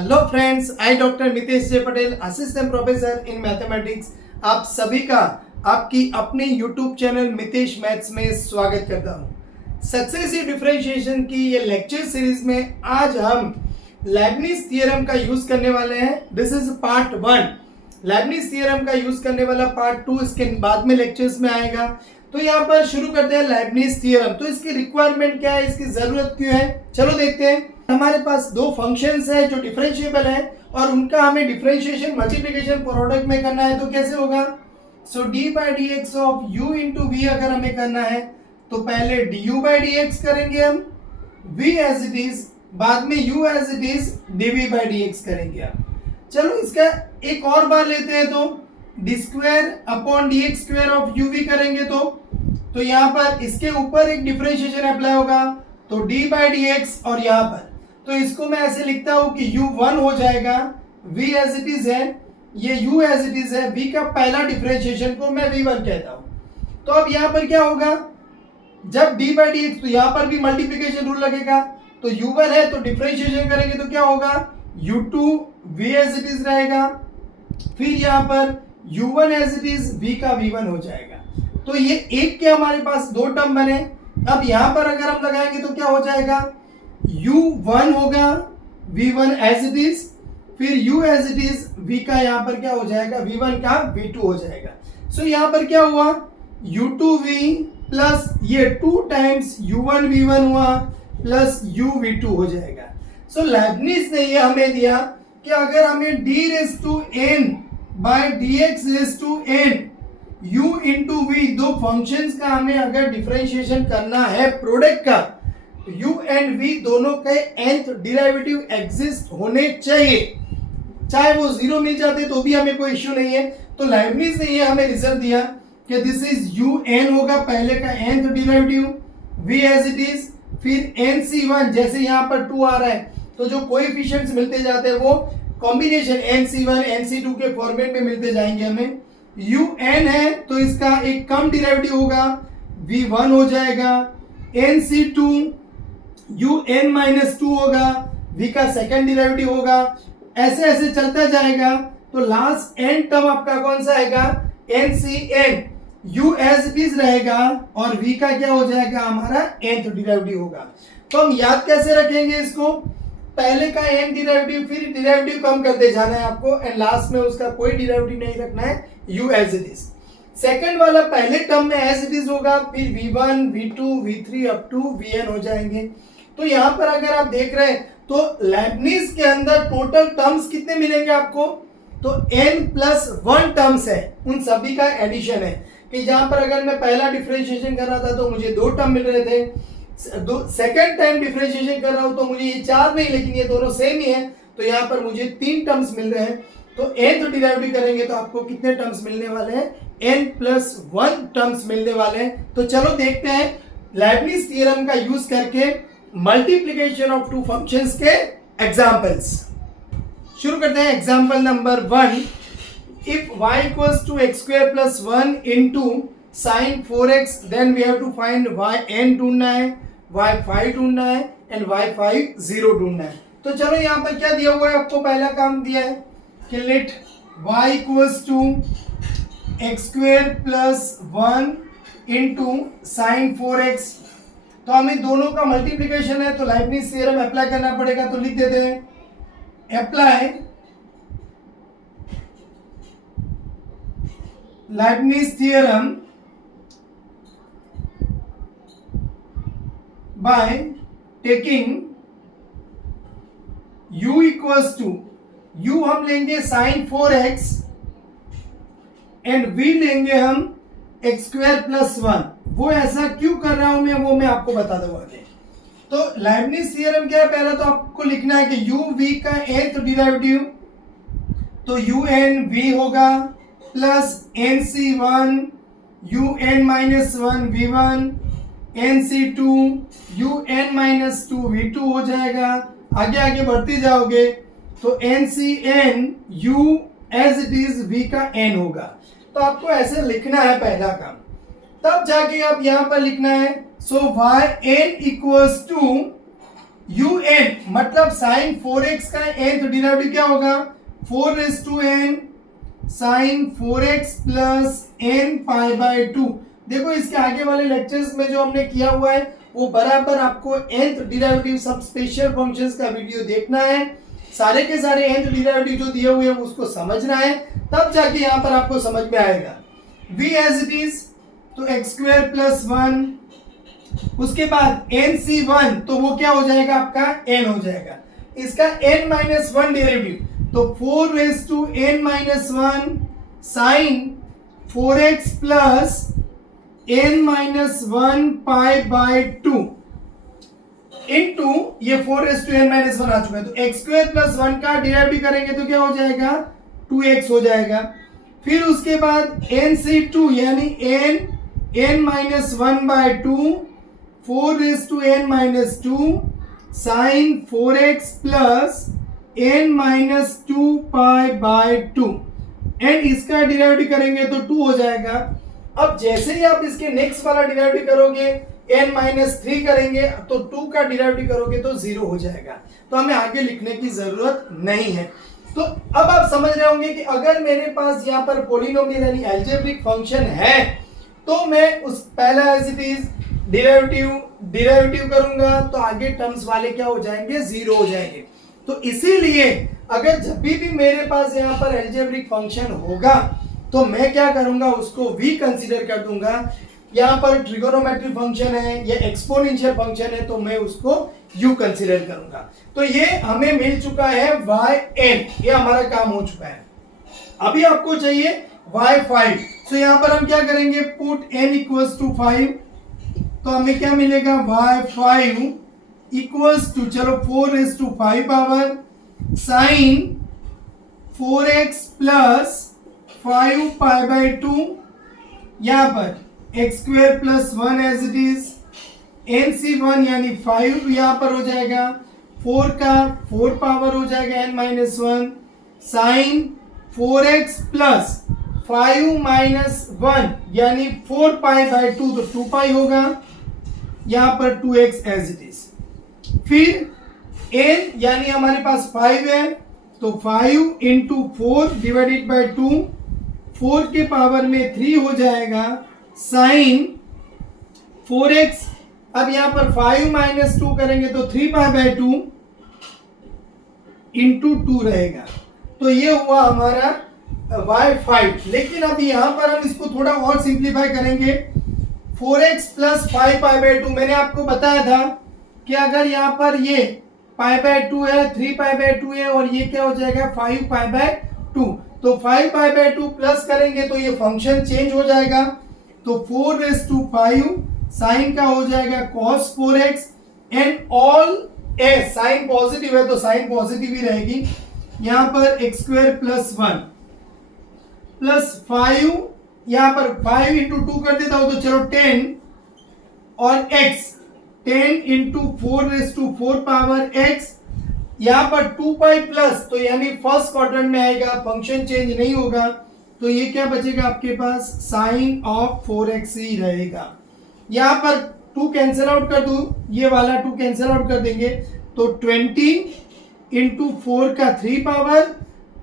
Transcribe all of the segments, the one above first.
Hello friends, I doctor Mitesh J Patel, assistant professor in mathematics, आप सभी का आपकी अपने यूट्यूब चैनल मितेश मैथ्स में स्वागत करता हूं। सक्सेसिव डिफरेंशिएशन की ये लेक्चर सीरीज में आज हम लेबनिज थ्योरम का यूज करने वाले हैं। This is part 1। Lebanese theorem का यूज करने वाला पार्ट 2 इसके बाद में लेक्चर्स में आएगा। तो यहाँ पर शुरू करते हैं लेबनिज थ्योरम। तो इसकी रिक्वायरमेंट क्या है, इसकी जरूरत क्यों है, चलो देखते हैं। हमारे पास दो फंक्शंस है जो डिफरेंशिएबल है और उनका हमें डिफरेंशिएशन मल्टीप्लिकेशन प्रोडक्ट में करना है। तो कैसे होगा? So d by d x of u into v अगर हमें करना है तो पहले d u by d x करेंगे हम, v एज इट इज, बाद में u as it is d v by d x करेंगे हम। चलो इसका एक और बार लेते हैं, तो d square upon d x square of u v करेंगे तो यहाँ पर इसके ऊपर एक डिफरेंशिएशन अप्लाई होगा, तो d बाई डी एक्स, और यहाँ पर तो इसको मैं ऐसे लिखता हूं कि u 1 हो जाएगा, v एज इट इज है, ये u एज इट इज है, v का पहला डिफरेंशिएशन को मैं v1 कहता हूं। तो अब यहाँ पर क्या होगा, जब d बाई डी एक्स, तो यहाँ पर भी मल्टीप्लिकेशन रूल लगेगा, तो u1 है तो डिफरेंशिएशन करेंगे तो क्या होगा, u2 v as it is रहेगा, फिर यहाँ पर u1 as it is v का v1 हो जाएगा। तो ये एक के हमारे पास दो टर्म बने। अब यहाँ पर अगर हम लगाएंगे तो क्या हो जाएगा, u1 होगा v1 एज इट इज, फिर u as it is v का यहाँ पर क्या हो जाएगा, v1 का v2 हो जाएगा। सो यहाँ पर क्या हुआ, u2v प्लस ये 2 टाइम्स u1 v1 हुआ प्लस u v2 हो जाएगा। सो लेबनिज ने ये हमें दिया कि अगर हमें d raise to n by dx raise to n u into v, दो फंक्शंस का हमें अगर डिफरेंशिएशन करना है प्रोडक्ट का, u एंड v दोनों के nth डिराइवेटिव एग्जिस्ट होने चाहिए, चाहे वो 0 मिल जाते तो भी हमें कोई इश्यू नहीं है। तो लेबनिज ने ये हमें रिजल्ट दिया कि दिस इज un होगा पहले का nth derivative, v as it is, फिर nc1, जैसे यहाँ पर 2 आ रहा है तो जो कोएफिशिएंट्स मिलते जाते हैं वो कॉम्बिनेशन nc1 nc2 के फॉर्मेट में मिलते जाएंगे हमें। un है तो इसका एक कम डिराइवेटिव होगा, v1 हो जाएगा, nc2 un माइनस 2 होगा, v का सेकेंड डिराइवेटिव होगा, ऐसे ऐसे चलता जाएगा। तो लास्ट एन टर्म आपका कौन सा आएगा, ncn, u as it is रहेगा और v का क्या हो जाएगा, हमारा nth डिराइवेटिव होगा। तो हम याद कैसे रखेंगे इसको, पहले का n डिराइवेटिव, फिर डिराइवेटिव कम करते जाना है आपको, एंड लास्ट में उसका कोई डिराइवेटिव नहीं रखना है, u as it is. Second वाला पहले टर्म में एज इट इज होगा, फिर v1 v2 v3 up to vn हो जाएंगे। तो यहाँ पर अगर आप देख रहे हैं तो लेबनिज के अंदर टोटल टर्म्स कितने मिलेंगे आपको, तो n प्लस 1 टर्म्स है, उन सभी का एडिशन है। कि जहां पर अगर मैं पहला डिफरेंशिएशन कर रहा था तो मुझे 2 टर्म मिल रहे थे, सेकेंड टाइम डिफरेंशिएशन कर रहा हूं तो मुझे ये 4 नहीं, लेकिन ये दोनों सेम ही है, तो यहाँ पर मुझे 3 टर्म्स मिल रहे हैं। तो nth डिराइवेटिव करेंगे तो आपको कितने टर्म्स मिलने वाले हैं, n प्लस 1 टर्म्स मिलने वाले हैं। तो चलो देखते हैं लेबनिज थ्योरम का यूज करके मल्टीप्लिकेशन ऑफ टू फंक्शंस के एग्जांपल्स। शुरू करते हैं example number 1। If y equals to x square plus 1 into sin 4x, then we have to find yn ढूंढना है, y5 ढूंढना है एंड y5 0 ढूंढना है। तो चलो यहाँ पर क्या दिया हुआ है, आपको पहला काम दिया है कि let y equals to x square plus 1 into sin 4x। तो हमें दोनों का मल्टीप्लिकेशन है तो लेबनिज थ्योरम अप्लाई करना पड़ेगा, तो लिख देते हैं apply Leibniz theorem by taking u equals to, u हम लेंगे sin 4x एंड v लेंगे हम x स्क्वायर प्लस 1। वो ऐसा क्यों कर रहा हूं मैं, वो मैं आपको बता दूंगा आगे। तो लेबनिज थ्योरम क्या है, पहला तो आपको लिखना है कि u v का nth डिराइवेटिव, तो un v होगा plus nc1 un minus 1 v1 nc2 un minus 2 v2 हो जाएगा। आगे आगे बढ़ते जाओगे तो ncn u as it is v का n होगा। तो आपको ऐसे लिखना है पहला काम, तब जाके आप यहां पर लिखना है so y n equals to un मतलब साइन 4x का nth डेरिवेटिव क्या होगा 4n sine 4x plus n pi by 2। देखो इसके आगे वाले लेक्चर्स में जो हमने किया हुआ है वो बराबर आपको nth डेरिवेटिव सब स्पेशल फंक्शंस का वीडियो देखना है, सारे के सारे nth डेरिवेटिव जो दिए हुए हैं उसको समझना है, तब जाके यहाँ पर आपको समझ में आएगा। v एज इट इज तो एक्स स्क्वायर प्लस 1, उसके बाद nc1 तो वो क्या हो जाएगा आपका n हो जाएगा, इसका n माइनस 1 डेरिवेटिव तो 4 raise to n minus 1 sine 4x plus n minus 1 pi by 2 into ये 4 रेज टू n माइनस 1 आ चुका है, तो x स्क्वायर प्लस 1 का डेरिवेटिव करेंगे तो क्या हो जाएगा 2x हो जाएगा। फिर उसके बाद nc2 यानी n minus 1 by 2 4 raise to n minus 2 sine 4x plus n minus 2 pi by 2 and इसका डेरिवेटिव करेंगे तो 2 हो जाएगा। अब जैसे ही आप इसके नेक्स्ट वाला डेरिवेटिव करोगे n माइनस 3 करेंगे तो 2 का डेरिवेटिव करोगे तो 0 हो जाएगा, तो हमें आगे लिखने की जरूरत नहीं है। तो अब आप समझ रहे होंगे कि अगर मेरे पास यहाँ पर पॉलिनोमियल यानी अलजेब्रिक फंक्शन है तो मैं उस पहला एज इट इज डेरिवेटिव करूंगा तो आगे टर्म्स वाले क्या हो जाएंगे 0 हो जाएंगे। तो इसीलिए अगर जब भी मेरे पास यहाँ पर अलजेब्रिक फंक्शन होगा तो मैं क्या करूंगा उसको v कंसीडर कर दूंगा। यहाँ पर ट्रिगोनोमेट्रिक फंक्शन है या एक्सपोनेंशियल फंक्शन है तो मैं उसको u कंसीडर करूंगा। तो ये हमें मिल चुका है yn, ये हमारा काम हो चुका है। अभी आपको चाहिए y5, तो यहाँ पर हम क्या करेंगे पुट n इक्वल्स टू 5, तो हमें क्या मिलेगा y5 इक्वल्स टू चलो 4 raise to 5 power sine 4x plus 5 pi by 2, यहाँ पर x square plus 1 as it is nc1 यानी 5 यहाँ पर हो जाएगा 4 का 4 पावर हो जाएगा n minus 1 sine 4x plus 5 minus 1 यानी 4 पाई बाय 2 तो 2 पाई होगा, यहाँ पर 2x एज इट इज। फिर n यानी हमारे पास 5 है तो 5 इंटू 4 डिवाइडेड बाय 2, 4 के पावर में 3 हो जाएगा साइन 4x। अब यहां पर 5 माइनस 2 करेंगे तो 3 पाई बाय 2 इंटू 2 रहेगा, तो ये हुआ हमारा y5। लेकिन अब यहां पर हम इसको थोड़ा और सिंप्लीफाई करेंगे। 4x प्लस 5 पाई बाय 2 मैंने आपको बताया था कि अगर यहाँ पर ये पाई बाय 2 है 3 पाई बाय 2 है और ये क्या हो जाएगा 5 पाई बाय 2, तो 5 पाई बाय 2 प्लस करेंगे तो ये फंक्शन चेंज हो जाएगा, तो 4 रेज टू 5 साइन का हो जाएगा cos 4x and all a sine positive है तो साइन पॉजिटिव ही रहेगी। यहाँ पर एक्स स्क्वायर प्लस 1 प्लस 5, यहाँ पर 5 इंटू 2 कर देता हूं तो चलो 10 और x 10 into 4 raise to 4 power x, यहाँ पर 2 पाई प्लस तो यानी फर्स्ट क्वाड्रेंट में आएगा, फंक्शन चेंज नहीं होगा, तो ये क्या बचेगा आपके पास साइन ऑफ 4x ही रहेगा। यहाँ पर 2 कैंसिल आउट कर दूं, ये वाला 2 कैंसिल आउट कर देंगे तो 20 इंटू 4 का 3 पावर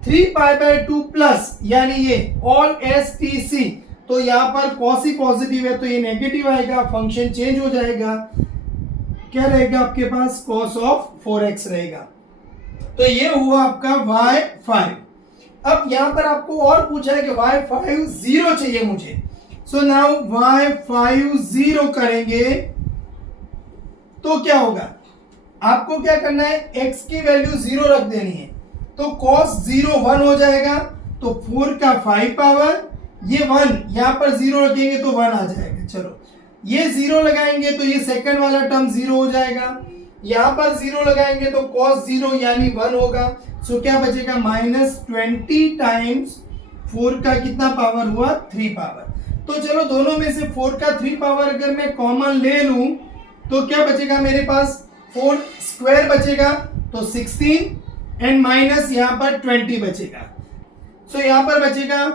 3 पाई बाय 2 प्लस यानी ये ऑल एस टी सी, तो यहाँ पर cos ही पॉजिटिव है तो ये नेगेटिव आएगा, फंक्शन चेंज हो जाएगा, क्या रहेगा आपके पास cos ऑफ 4x रहेगा। तो ये हुआ आपका y5। अब यहां पर आपको और पूछा है कि y5 0 चाहिए मुझे, सो नाउ y5 0 करेंगे तो क्या होगा, आपको क्या करना है x की वैल्यू 0 रख देनी है, तो cos 0 1 हो जाएगा, तो 4 का 5 पावर ये 1 यहां पर 0 रखेंगे तो 1 आ जाएगा। चलो ये 0 लगाएंगे तो ये सेकंड वाला टर्म 0 हो जाएगा, यहां पर 0 लगाएंगे तो cos 0 यानी 1 होगा, सो क्या बचेगा -20 टाइम्स 4 का कितना पावर हुआ 3 पावर। तो चलो दोनों में से 4 का 3 पावर अगर मैं कॉमन ले लूं तो क्या बचेगा मेरे पास 4 स्क्वायर बचेगा तो 16 एंड माइनस यहाँ पर 20 बचेगा, सो यहाँ पर बचेगा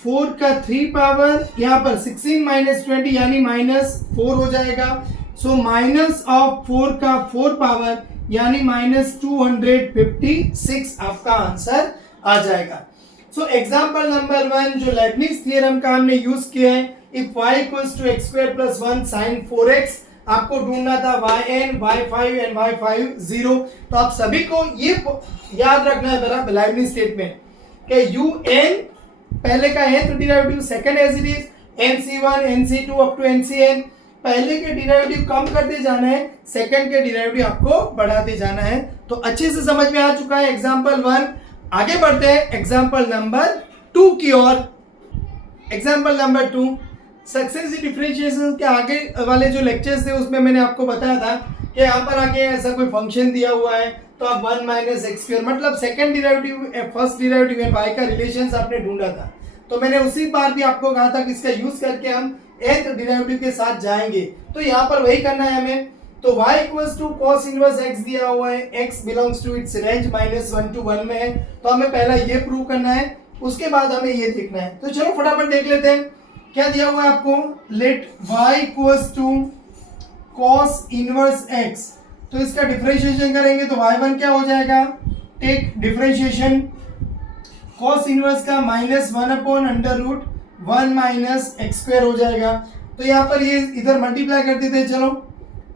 4 का 3 पावर, यहाँ पर 16 माइनस 20 यानी -4 हो जाएगा, सो माइनस ऑफ 4 का 4 पावर यानी -256 आपका आंसर आ जाएगा। सो एग्जाम्पल नंबर 1 जो लेibniz थ्योरम का हमने यूज किया है, if y equals to x² + 1 sin 4x, आपको ढूंढना था yn, y5 एंड y5 0। तो आप सभी को ये याद रखना है बराबर लेibniz स्टेटमेंट कि un पहले का nth derivative second as it is, nc1 nc2 up to ncn, पहले के डेरिवेटिव कम करते जाना है, सेकंड के डेरिवेटिव आपको बढ़ाते जाना है। तो अच्छे से समझ में आ चुका है एग्जांपल 1। आगे बढ़ते हैं एग्जांपल नंबर 2 की ओर। एग्जांपल नंबर 2, सक्सेसिव डिफरेंशिएशन के आगे वाले जो लेक्चर्स थे उसमें मैंने आपको बताया था कि यहाँ पर आगे ऐसा कोई फंक्शन दिया हुआ है तो आप 1 - x² मतलब second derivative first derivative and y का रिलेशंस आपने ढूंढा था। तो मैंने उसी बार भी आपको कहा था कि इसका यूज करके हम nth डेरिवेटिव के साथ जाएंगे, तो यहाँ पर वही करना है हमें। तो y equals to cos inverse x दिया हुआ है, x belongs to its range -1 to 1 में है, तो हमें पहला ये प्रूव करना है, उसके बाद हमें ये देखना है। तो चलो फटाफट देख लेते हैं क्या दिया हुआ है आपको। Let y equals to cos inverse x, तो इसका डिफरेंशिएशन करेंगे तो y1 क्या हो जाएगा, टेक डिफरेंशिएशन cos इनवर्स का -1/√1 - x² हो जाएगा। तो यहाँ पर ये इधर मल्टीप्लाई कर देते हैं, चलो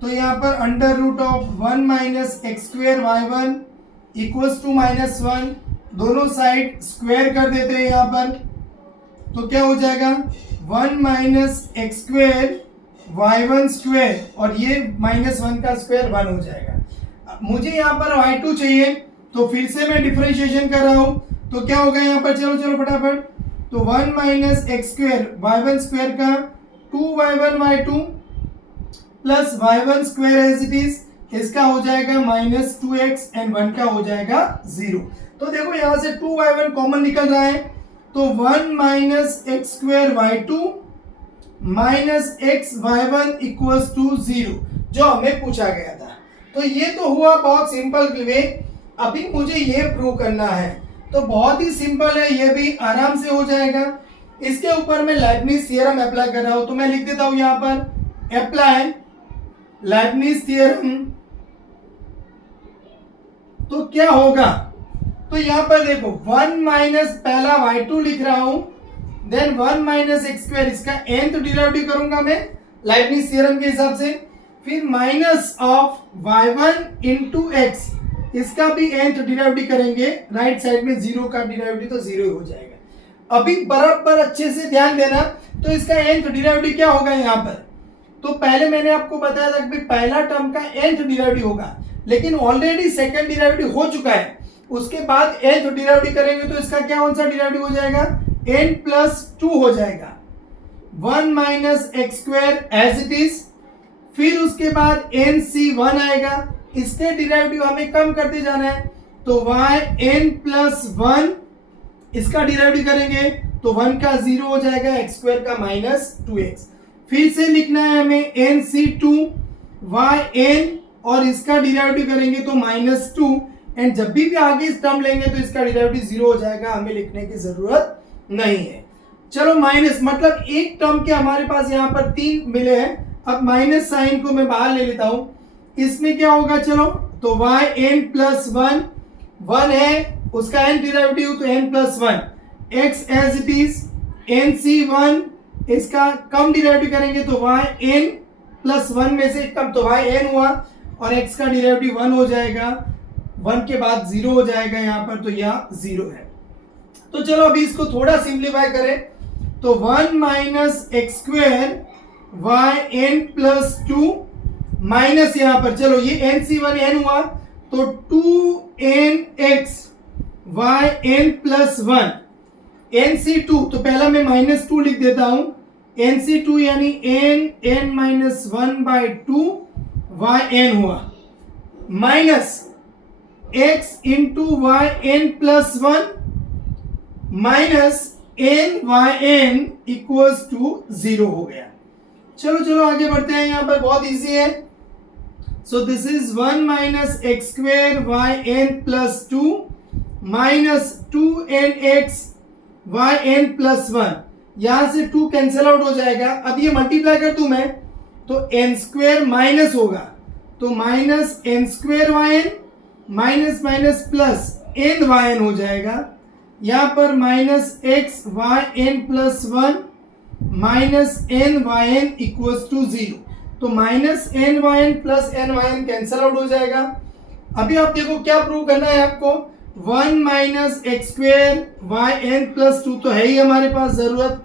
तो यहाँ पर √1 - x² y1 इक्वल्स टू -1, दोनों साइड स्क्वायर कर देते हैं यहाँ पर, तो क्या हो जाएगा 1 - x² y1² और ये -1 का स्क्वायर 1 हो जाएगा। मुझे यहाँ पर y2 चाहिए, तो फिर से मैं डिफरेंशिएशन कर रहा हूँ, तो क्या होगा यहाँ पर, चलो फटाफट, तो 1 - x² y1² का 2y1 y2 plus y1² as it is, इसका हो जाएगा -2x एंड 1 का हो जाएगा 0। तो देखो यहाँ से 2y1 कॉमन निकल रहा है, तो 1 - x² y2 minus x y1 equals to 0 जो हमें पूछा गया था। तो ये तो हुआ बहुत सिंपल वे। अभी मुझे ये प्रूव करना है, तो बहुत ही सिंपल है, ये भी आराम से हो जाएगा। इसके ऊपर मैं लेibniz थ्योरम अप्लाई कर रहा हूं, तो मैं लिख देता हूं यहां पर अप्लाई लेibniz थ्योरम। तो क्या होगा, तो यहां पर देखो 1 - पहला y2 लिख रहा हूं, देन 1 - x², इसका nth डेरिवेटिव करूंगा मैं लेibniz थ्योरम के हिसाब से, फिर minus of y1 into x, इसका भी nth डेरिवेटिव करेंगे, राइट साइड में 0 का डेरिवेटिव तो 0 हो जाएगा। अभी बराबर अच्छे से ध्यान देना, तो इसका nth डेरिवेटिव क्या होगा यहाँ पर, तो पहले मैंने आपको बताया था कि पहला टर्म का nth डेरिवेटिव होगा, लेकिन ऑलरेडी सेकंड डेरिवेटिव हो चुका है, उसके बाद nth डेरिवेटिव करेंगे तो इसका क्या कौन सा डेरिवेटिव हो जाएगा, n+2 हो जाएगा, 1 - x² एज इट इज, फिर उसके बाद nc1 आएगा, इसके डेरिवेटिव हमें कम करते जाना है, तो yn+1, इसका डेरिवेटिव करेंगे तो 1 का 0 हो जाएगा, x² का -2x, फिर से लिखना है हमें nc2 yn और इसका डेरिवेटिव करेंगे तो -2, एंड जब भी आगे इस टर्म लेंगे तो इसका डेरिवेटिव 0 हो जाएगा, हमें लिखने की जरूरत नहीं है। चलो माइनस मतलब एक टर्म के हमारे पास यहाँ पर 3 मिले हैं, अब माइनस साइन को मैं बाहर ले लेता हूं, इसमें क्या होगा, चलो तो yn+1 1 है, उसका n डेरिवेटिव तो n+1, x as it is, nc1 इसका कम डेरिवेटिव करेंगे तो yn+1 में से कम तो yn हुआ, और x का डेरिवेटिव 1 हो जाएगा, 1 के बाद 0 हो जाएगा यहाँ पर, तो यहाँ 0 है। तो चलो अभी इसको थोड़ा सिंप्लीफाई करें, तो 1 - x² yn+2 माइनस यहाँ पर, चलो ये nc1 n हुआ तो 2nx yn+1, nc2 तो पहला मैं -2 लिख देता हूं, nc2 यानी n-1/2 yn हुआ, minus x into yn+1 minus n equals to 0 हो गया। चलो आगे बढ़ते हैं, यहां पर बहुत इजी है। सो this is 1 - x² yn+2 minus 2nx yn+1, यहां से 2 कैंसिल आउट हो जाएगा। अब ये मल्टीप्लाई कर दूं मैं तो n² माइनस होगा, तो minus n square y n minus minus plus n y n हो जाएगा। यहाँ पर minus x y n plus one minus n y n equals to 0। तो minus n y n plus n y n cancel out हो जाएगा। अभी आप देखो क्या प्रूव करना है आपको, 1 minus x square y n plus 2 तो है ही हमारे पास जरूरत।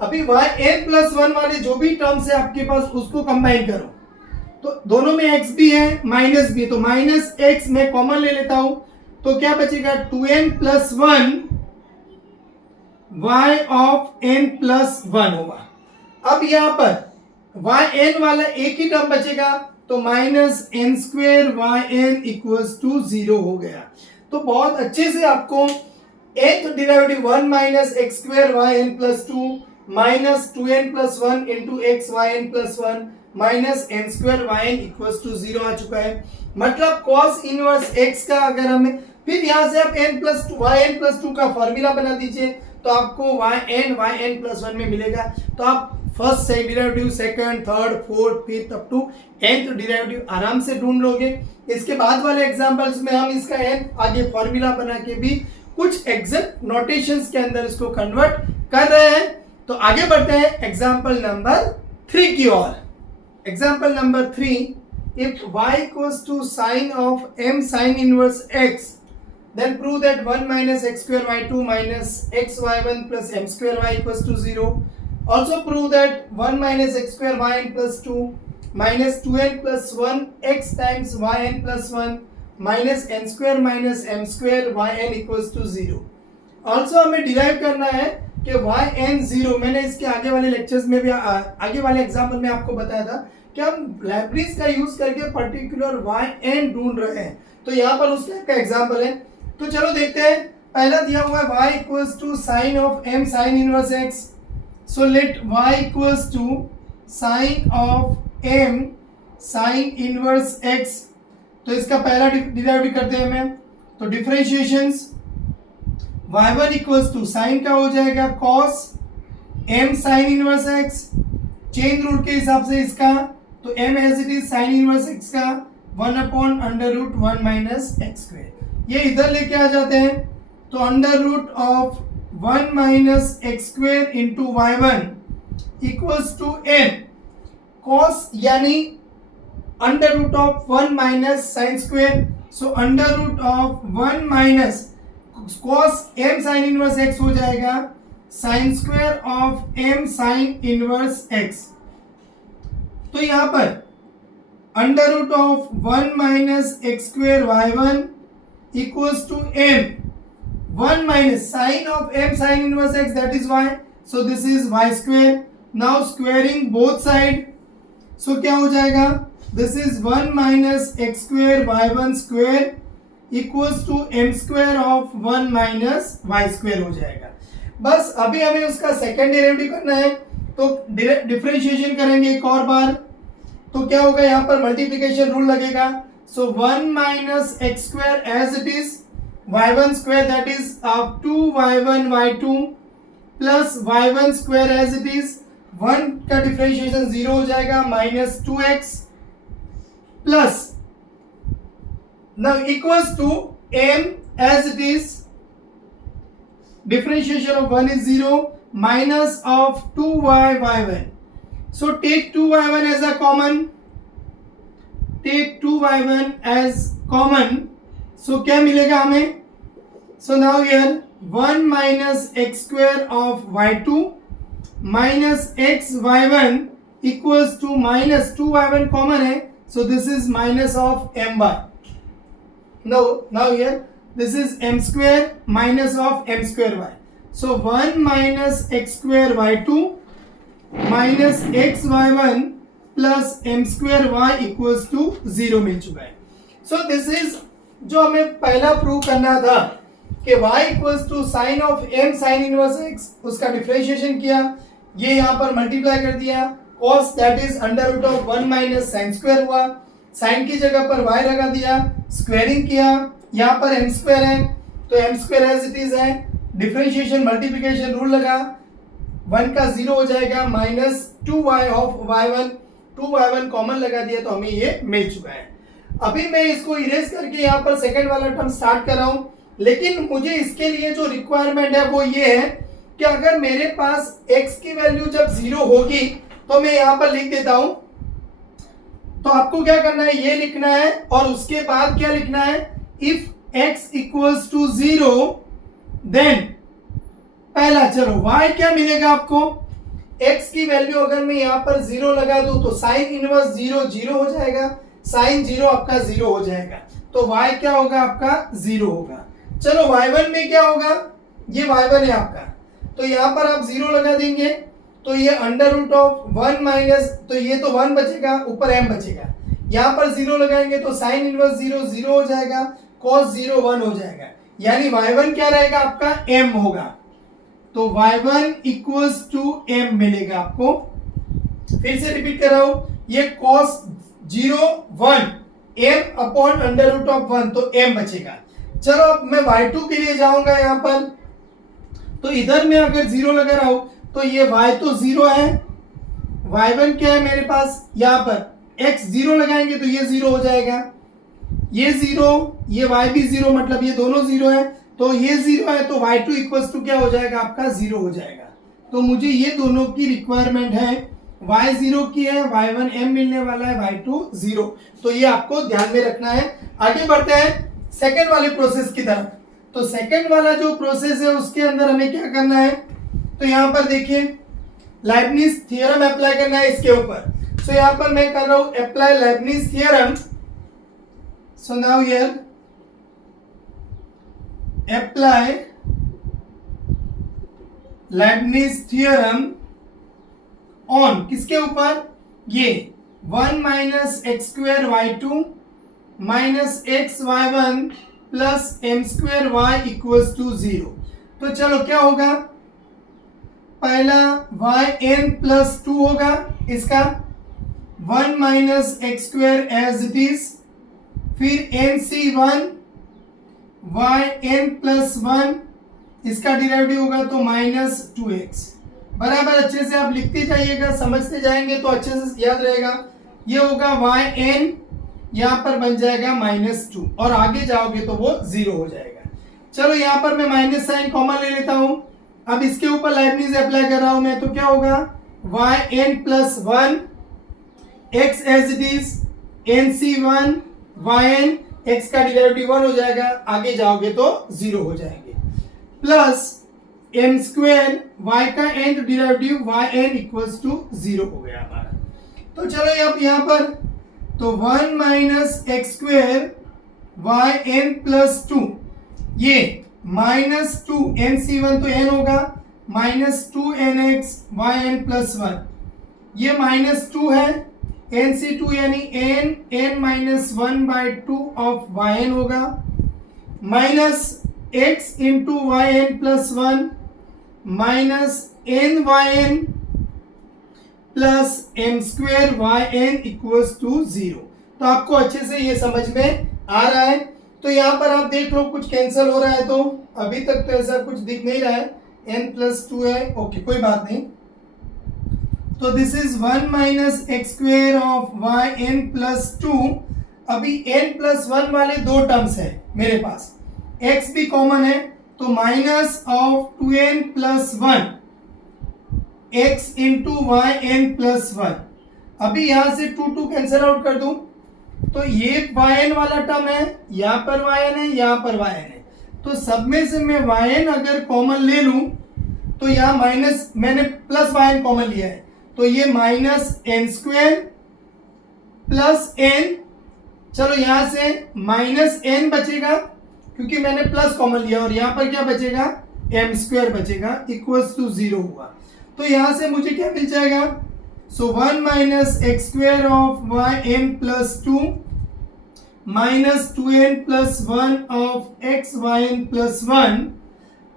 अभी वाई एन प्लस 1 वाले जो भी टर्म्स है आपके पास उसको कंबाइन करो, तो दोनों में x भी है माइनस भी है, तो माइनस एक्स मैं कॉमन ले लेता हूं, तो क्या बचेगा 2n plus 1 y of n plus 1 होगा। अब यहां पर yn वाला एक ही टर्म बचेगा, तो minus n square y n equals to 0 हो गया। तो बहुत अच्छे से आपको nth derivative 1 minus x square y n plus 2 minus 2n plus 1 into x y n plus 1 minus n square y n equals to 0 आ चुका है। मतलब कॉस इनवर्स x का अगर हमें, फिर यहां से आप n plus two y n plus 2 का फॉर्मूला बना दीजिए, तो आपको वाई एन प्लस 1 में मिलेगा। तो आप first derivative, second, third, fourth, fifth up to nth derivative आराम से ढूंढ लोगे। इसके बाद वाले एग्जांपल्स में हम इसका n आगे फॉर्मूला बना के भी कुछ एग्जैक्ट नोटेशंस के अंदर इसको कन्वर्ट कर रहे हैं। तो आगे बढ़ते हैं एग्जांपल नंबर 3 की ओर। Example number 3, if y equals to sine of m sin inverse x, then prove that 1 minus x square y2 minus x y1 plus m square y equals to 0. Also prove that 1 minus x square yn plus 2 minus 2n plus 1 x times yn plus 1 minus n square minus m square yn equals to 0. Also हमें derive करना है कि yn 0, मैंने इसके आगे वाले lectures में भी आगे वाले एग्जाम्पल में आपको बताया था कि हम लाइब्रेरीज का यूज करके पर्टिकुलर yn ढूंढ रहे हैं। तो यहाँ पर उस टाइप का एग्जाम्पल है। तो चलो देखते हैं। पहला दिया हुआ है y equals to sine of m sine inverse x। So let y equals to sine of m sine inverse x। तो इसका पहला डिराइव करते हैं हमें, तो differentiations y1 equals to sign का हो जाएगा cos m sine inverse x, chain rule के हिसाब से इसका, तो m as it is sine inverse x का 1 upon under root 1 minus x square. ये इधर लेके आ जाते हैं, तो under root of 1 minus x square into y1 equals to m cos यानी under root of 1 minus sine square, so under root of 1 minus cos m sine inverse x हो जाएगा sine square of m sine inverse x। तो यहां पर under root of 1 minus x square y1 equals to m 1 minus sine of m sine inverse x, that is y, so this is y square. Now squaring both side, so क्या हो जाएगा, this is 1 minus x square y1 square equals to m square of 1 minus y square हो जाएगा। बस अभी हमें उसका second derivative करना है, तो डिफरेंशिएशन करेंगे एक और बार। तो क्या होगा, यहाँ पर मल्टीप्लिकेशन रूल लगेगा, so 1 minus x square as it is y1 square that is 2y1 y2 plus y1 square as it is 1 का डिफरेंशिएशन 0 हो जाएगा minus 2x plus now equals to m as it is, differentiation of 1 is 0 minus of 2y y1. So take 2y1 as a common, take 2y1 as common, so क्या मिलेगा हमें, so now here 1 minus x square of y2 minus x y1 equals to minus 2y1 common है, so this is minus of m bar. Now here this is m square minus of m square y. So 1 minus x square y2 minus x y1 plus m square y equals to 0 मिल चुका है। So this is जो हमें पहला prove करना था कि y equals to sin of m sin inverse x, उसका डिफरेंशिएशन किया, ये यहाँ पर मल्टीप्लाई कर दिया, cos that is under root of 1 minus sine square हुआ, साइन की जगह पर y लगा दिया, स्क्वायरिंग किया, यहाँ पर m स्क्वायर है तो m square as it is है, डिफरेंशिएशन मल्टीप्लिकेशन रूल लगा, 1 का 0 हो जाएगा minus 2y of y1 2y1 common लगा दिया तो हमें ये मिल चुका है। अभी मैं इसको इरेज करके यहाँ पर सेकंड वाला टर्म स्टार्ट कर रहा हूं, लेकिन मुझे इसके लिए जो रिक्वायरमेंट है वो ये है कि अगर मेरे पास x की वैल्यू जब 0 होगी तो मैं यहाँ पर लिख देता हूं। तो आपको क्या करना है, ये लिखना है और उसके बाद क्या लिखना है, if x equals to 0 then पहला, चलो y क्या मिलेगा आपको, x की वैल्यू अगर मैं यहाँ पर 0 लगा दूं तो साइन इनवर्स 0 0 हो जाएगा, साइन 0 आपका 0 हो जाएगा, तो y क्या होगा आपका 0 होगा। चलो y1 में क्या होगा, ये y1 है आपका, तो यहाँ पर आप 0 लगा देंगे तो ये अंडर रूट ऑफ 1 माइनस, तो ये तो 1 बचेगा, ऊपर m बचेगा, यहाँ पर 0 लगाएंगे तो साइन इनवर्स 0 0 हो जाएगा, cos 0 1 हो जाएगा, यानी y1 क्या रहेगा आपका m होगा, तो y1 इक्वल्स टू m मिलेगा आपको। फिर से रिपीट कर रहा हूं, ये cos 0 1 m upon under root of 1, तो m बचेगा। चलो अब मैं y2 के लिए जाऊंगा यहाँ पर, तो इधर में अगर 0 लगा रहा हूं तो ये y तो 0 है, y1 क्या है मेरे पास, यहाँ पर x 0 लगाएंगे तो ये 0 हो जाएगा, ये 0, ये y भी 0, मतलब ये दोनों 0 है, तो ये 0 है तो y2 इक्वल्स टू क्या हो जाएगा आपका 0 हो जाएगा। तो मुझे ये दोनों की रिक्वायरमेंट है, y 0 की है, y1 m मिलने वाला है, y2 0, तो ये आपको ध्यान में रखना है। आगे बढ़ते हैं सेकंड वाले प्रोसेस की तरफ। तो सेकंड वाला जो प्रोसेस है उसके अंदर हमें क्या करना है, तो यहाँ पर देखिए लाइबनिज थ्योरम अप्लाई करना है इसके ऊपर। सो यहाँ पर मैं कर रहा हूं apply Leibniz theorem. So now here apply Leibniz theorem on किसके ऊपर, ये 1 minus x square y two minus x y one plus m square y equals to 0। तो चलो क्या होगा, पहला वाई एन प्लस 2 होगा, इसका 1 minus x square as it is, फिर n c 1 y n plus 1, इसका डिराइवेटिव होगा तो माइनस 2x, बराबर अच्छे से आप लिखते जाइएगा, समझते जाएंगे तो अच्छे से याद रहेगा। ये होगा वाई एन, यहाँ पर बन जाएगा माइनस 2 और आगे जाओगे तो वो 0 हो जाएगा। चलो यहाँ पर मैं माइनस साइन कॉमन ले लेता हूँ, अब इसके ऊपर लाइबनिज अप्लाई कर रहा हूँ मैं, तो क्या होगा y n plus 1 x as it is, n c 1 y n, x का डिराइवेटिव 1 हो जाएगा, आगे जाओगे तो 0 हो जाएंगे, प्लस m स्क्वायर y का n derivative y n equals to 0 हो गया हमारा। तो चलो अब यहाँ पर तो 1 minus x square y n plus 2, ये माइनस 2 एन सी 1 तो n होगा, minus 2 n x y n plus 1, ये माइनस 2 है, एन सी 2 यानी n n minus 1 by 2 of y n होगा, minus x into y n plus 1 minus n y n plus m square y n equals to 0। तो आपको अच्छे से ये समझ में आ रहा है। तो यहाँ पर आप देख लो कुछ कैंसिल हो रहा है, तो अभी तक तो ऐसा कुछ दिख नहीं रहा है, n प्लस 2 है, ओके कोई बात नहीं। तो this is 1 minus x square of y n plus 2। अभी n प्लस 1 वाले दो टर्म्स है मेरे पास, x भी कॉमन है, तो minus of 2n plus 1 x into y n plus 1। अभी यहां से 2 कैंसिल आउट कर दूं तो ये वाई एन वाला टर्म है, यहाँ पर वाई एन है, यहाँ पर वाई एन है, तो सब में से मैं वाई एन अगर कॉमन ले लूं तो यहाँ माइनस, मैंने प्लस वाई एन कॉमन लिया है, तो ये minus n square plus n, चलो यहां से माइनस एन बचेगा क्योंकि मैंने प्लस कॉमन लिया, और यहां पर क्या बचेगा एम स्क्वेयर बचेगा, इक्वल्स टू 0 हुआ। तो यहां से मुझे क्या मिल जाएगा, so 1 minus x square of y n plus 2 minus 2n plus 1 of x y n plus 1।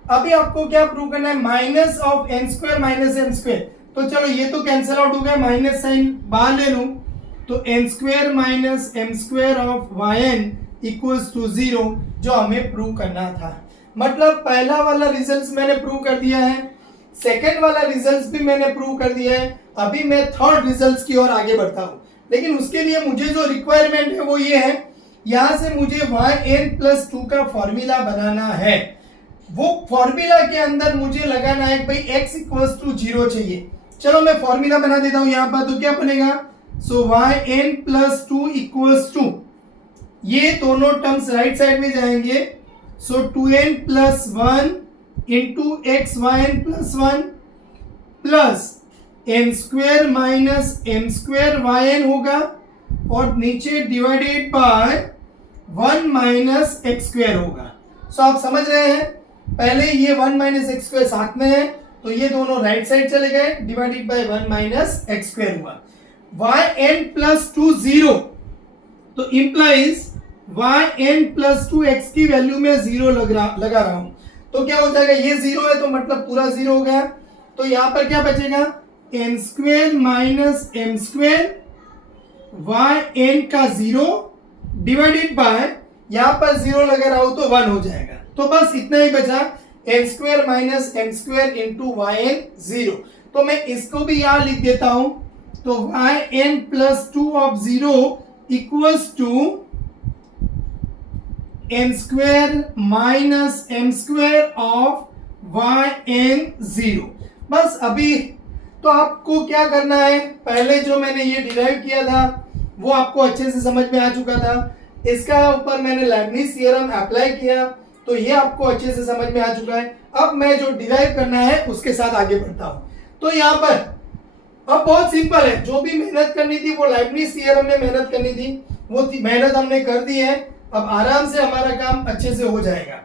अभी आपको क्या प्रूव करना है, minus of n square minus m square, तो चलो ये तो कैंसिल आउट हो गया, माइनस साइन बाहर ले लूं तो n square minus m square of y n equals to 0, जो हमें प्रूव करना था। मतलब पहला वाला रिजल्ट मैंने प्रूव कर दिया है, सेकेंड वाला रिजल्ट भी मैंने प्रूव कर दिया है, अभी मैं थर्ड रिजल्ट की ओर आगे बढ़ता हूं, लेकिन उसके लिए मुझे जो रिक्वायरमेंट है वो ये है, यहां से मुझे yn+2 का फॉर्मूला बनाना है। वो फॉर्मूला के अंदर मुझे लगाना है भाई x = 0 चाहिए। चलो मैं फॉर्मूला बना देता हूं यहां पर, तो क्या बनेगा, सो yn+2 = ये दोनों टर्म्स राइट साइड में जाएंगे, सो 2n+1 into xyn+1 plus n² minus m² yn होगा, और नीचे डिवाइडेड बाय 1 माइनस x² होगा। सो आप समझ रहे हैं, पहले ये 1 माइनस x² साथ में है, तो ये दोनों राइट साइड चले गए, डिवाइडेड बाय 1 माइनस x² हुआ। yn+2 0, तो इंप्लाइज yn+2 x की वैल्यू में 0 लगा रहा हूं, तो क्या हो जाएगा, ये 0 है तो मतलब पूरा 0 हो गया। तो यहां पर क्या बचेगा, n² माइनस m² yn का 0 डिवाइडेड बाय, यहां पर 0 लगा रहा हूं तो 1 हो जाएगा। तो बस इतना ही बचा, n² minus m² into yn 0। तो मैं इसको भी यहां लिख देता हूं, तो yn+2 of 0 equals to n² minus m² of yn 0। बस अभी तो आपको क्या करना है, पहले जो मैंने ये डिराइव किया था वो आपको अच्छे से समझ में आ चुका था, इसका ऊपर मैंने लेबनिज थ्योरम अप्लाई किया तो ये आपको अच्छे से समझ में आ चुका है। अब मैं जो डिराइव करना है उसके साथ आगे बढ़ता हूं। तो यहाँ पर अब बहुत सिंपल है, जो भी मेहनत करनी थी वो लेबनिज थ्योरम में मेहनत करनी थी, वो मेहनत हमने कर दी है। अब आराम से हमारा काम अच्छे से हो जाएगा।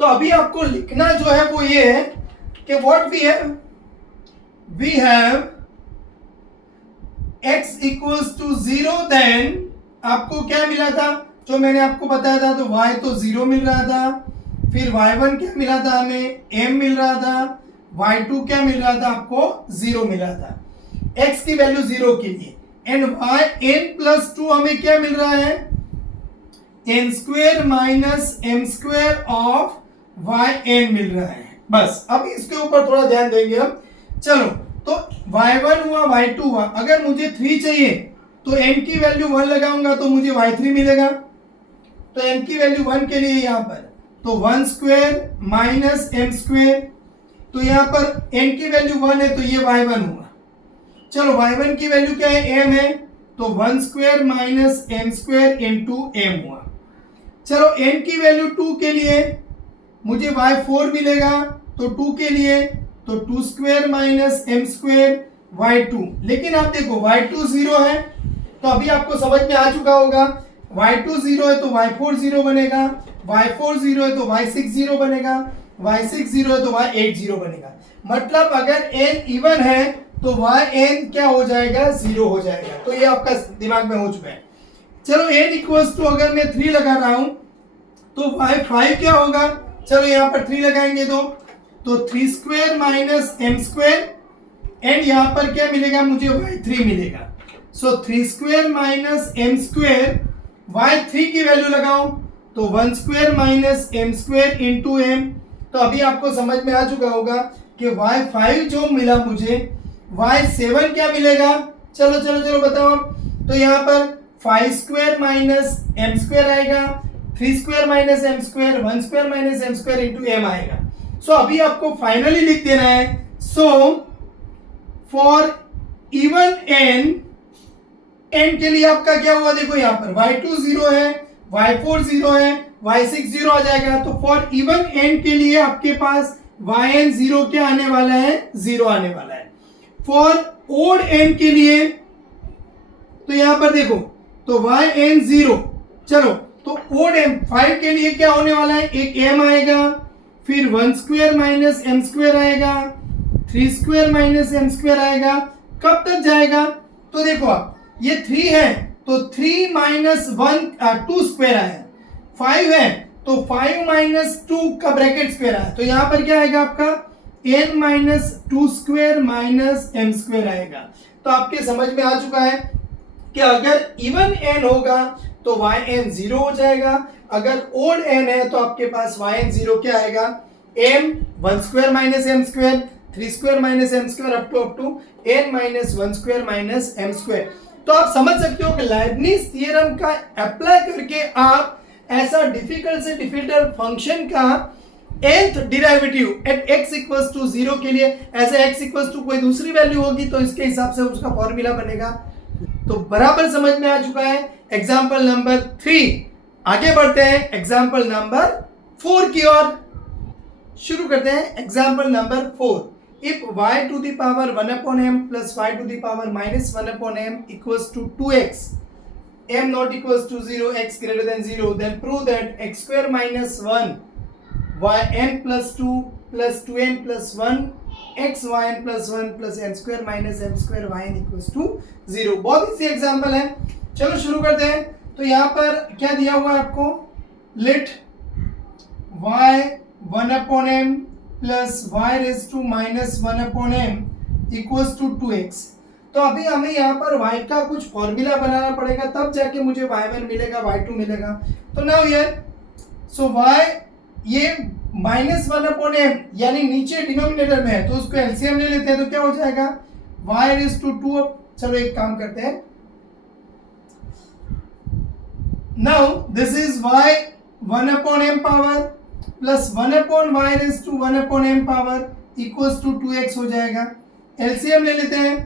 तो अभी आपको लिखना जो है वो ये है कि what we have x = 0, then आपको क्या मिला था, जो मैंने आपको बताया था, तो y तो 0 मिल रहा था, फिर y1 क्या मिला था हमें, m मिल रहा था, y2 क्या मिल रहा था आपको, 0 मिल रहा था, x की वैल्यू 0 के लिए, एंड yn+2 हमें क्या मिल रहा है, n² minus m² of yn मिल रहा है। बस अब इसके ऊपर थोड़ा ध्यान देंगे हम। चलो, तो y1 हुआ, y2 हुआ, अगर मुझे 3 चाहिए तो n की वैल्यू 1 लगाऊंगा तो मुझे y3 मिलेगा। तो n की वैल्यू 1 के लिए यहां पर तो 1² माइनस m², तो यहां पर n की वैल्यू 1 है तो ये y1 हुआ। चलो y1 की वैल्यू क्या है, m है, तो 1² माइनस m² इंटू m हुआ। चलो n की वैल्यू 2 के लिए मुझे y4 मिलेगा, तो 2 के लिए तो 2² माइनस m² y2। लेकिन आप देखो y2 0 है, तो अभी आपको समझ में आ चुका होगा, y2 0 है तो y4 0 बनेगा, y4 0 है तो y6 0 बनेगा, y6 0 है तो y8 0 बनेगा। मतलब अगर n इवन है तो yn क्या हो जाएगा, 0 हो जाएगा। तो ये आपका दिमाग में हो चुका है। चलो n इक्वल्स टू अगर मैं 3 लगा रहा हूं तो y5 क्या होगा, चलो यहां पर 3 लगाएंगे तो 3² माइनस m² एंड यहां पर क्या मिलेगा मुझे, y3 मिलेगा। सो 3² माइनस m² y3 की वैल्यू लगाओ तो 1² माइनस m² इंटू m। तो अभी आपको समझ में आ चुका होगा कि y5 जो मिला मुझे, y7 क्या मिलेगा, चलो चलो चलो बताओ। तो यहाँ पर 5² माइनस m² आएगा, 3² minus m², 1² minus m² into m आएगा। सो अभी आपको फाइनली लिख देना है, सो फॉर इवन n के लिए आपका क्या हुआ, देखो यहाँ पर y2 0 है, y4 0 है, y6 0 आ जाएगा। तो फॉर इवन n के लिए आपके पास yn 0 क्या आने वाला है, 0 आने वाला है। फॉर ओड n के लिए तो यहां पर देखो तो yn 0, चलो तो ओड m 5 के लिए क्या होने वाला है, एक m आएगा, फिर 1² माइनस m² आएगा, 3² माइनस m² आएगा। कब तक जाएगा, तो देखो आप ये 3 है तो 3 माइनस 2 स्क्वायर आया, 5 है तो 5 माइनस 2 का ब्रैकेट स्क्वायर आया। तो यहां पर क्या आएगा आपका n माइनस 2² माइनस m² आएगा। तो आपके समझ में आ चुका है कि अगर इवन n होगा तो yn 0 हो जाएगा, अगर ओड n है तो आपके पास yn 0 क्या आएगा, m 1² minus m², 3 square minus m square up to n minus 1 square minus m square. तो आप समझ सकते हो कि लाइबनिज थ्योरम का अप्लाई करके आप ऐसा डिफिकल्ट से डिफिकल्ट फंक्शन का nth derivative at x equals to 0 के लिए, ऐसे x इक्वल्स टू कोई दूसरी वैल्यू होगी तो इसके हिसाब से उसका फॉर्मूला बनेगा। तो बराबर समझ में आ चुका है। एग्जाम्पल नंबर 3, आगे बढ़ते हैं एग्जाम्पल नंबर 4 की ओर। शुरू करते हैं example number 4। If y to the power 1 upon m plus y to the power minus 1 upon m equals to 2x, m not equals to 0, x greater than 0, then prove that x square minus 1 yn plus 2 plus 2n plus 1 x yn plus 1 plus n square minus m square yn equals to 0। बहुत इसी example है, चलो शुरू करते हैं। तो यहाँ पर क्या दिया हुआ है आपको, let y 1 upon m plus y raise to minus 1 upon m equals to 2x। तो अभी हमें यहाँ पर y का कुछ फॉर्मूला बनाना पड़ेगा, तब जाके मुझे y1 मिलेगा, y2 मिलेगा। तो नाउ हियर सो y ये माइनस 1 अपॉन m यानी नीचे डिनोमिनेटर में है, तो उसको एलसीएम ले लेते हैं। तो क्या हो जाएगा, y रेज टू 2। चलो एक काम करते हैं, now this is y 1 upon m power plus 1 upon y raise to 1 upon m power equals to 2x हो जाएगा। एलसीएम ले लेते हैं,